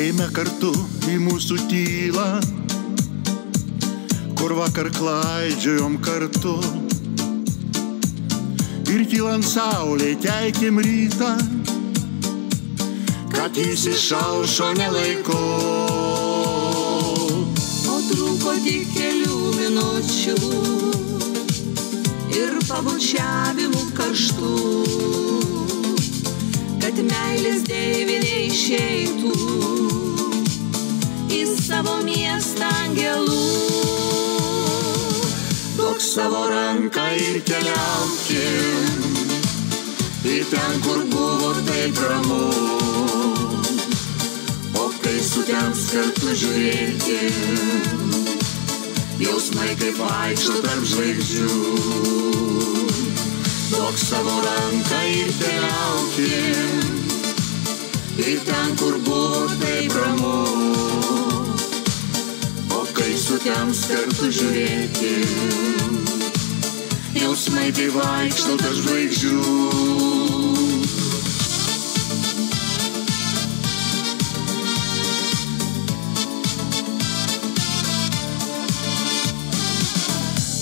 Eime kartu į mūsų tylą, kur vakar klaidžiojom kartu. Ir kylant saulei keikim rytą, kad jis išaušo nelaiku. O trūko tik kelių minučių ir pabučiavimų karštų, kad meilės deivė neišeitų į savo miestą angelų. Duok savo ranką ir keliaukim į ten, kur buvo taip ramu. O kai sutems kartu žiūrėkim, jausmai kaip vaikšto tarp žvaigždžių. Duok savo ranką ir keliaukim į ten, kur buvo taip ramu. O kai sutems kartu žiūrėkim, jausmai kaip vaikšto tarp žvaigždžių.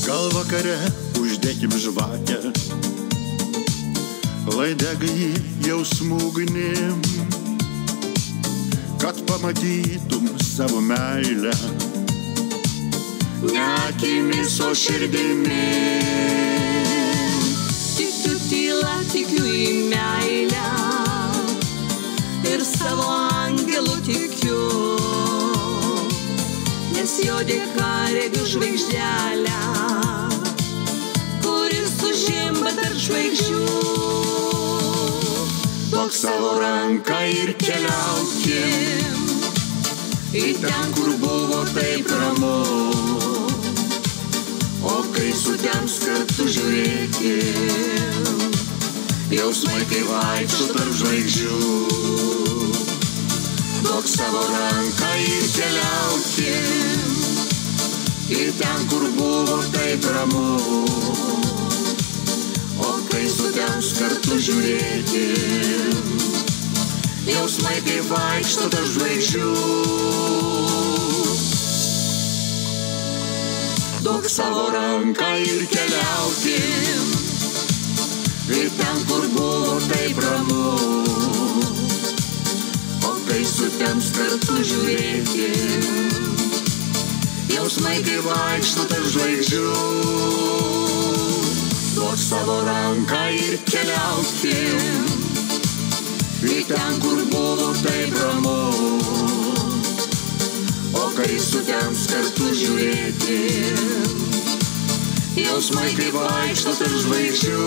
Gal vakare uždėkim žvakę, lai dega jį jausmų ugnim, kad pamatytum savo meilę, ne akimis, o širdimi. Tikiu tyla, tikiu į meilę ir savo angelų tikiu, nes jo dėka regiu žvaigždelę, kuris sužimba tarp žvaigždžių. Duok savo ranką ir keliaukim į ten, kur buvo taip ramu. O kai sutems kartu žiūrėkim, jausmai kai vaikšto tarp žvaigždžių. Duok savo ranką ir keliaukim į ten, kur buvo taip ramu. O kai sutems kartu žiūrėkim, jausmai kai vaikšto tarp žvaigždžių. Duok savo ranką ir keliaukim į ten, kur buvo taip ramu. O kai sutems kartu žiūrėkim, jausmai kai vaikšto tarp žvaigždžių. Duok savo ranką ir keliaukim į ten, kur buvo taip ramu. O kai sutems kartu žiūrėkim, jausmai kai vaikšto tarp žvaigždžių.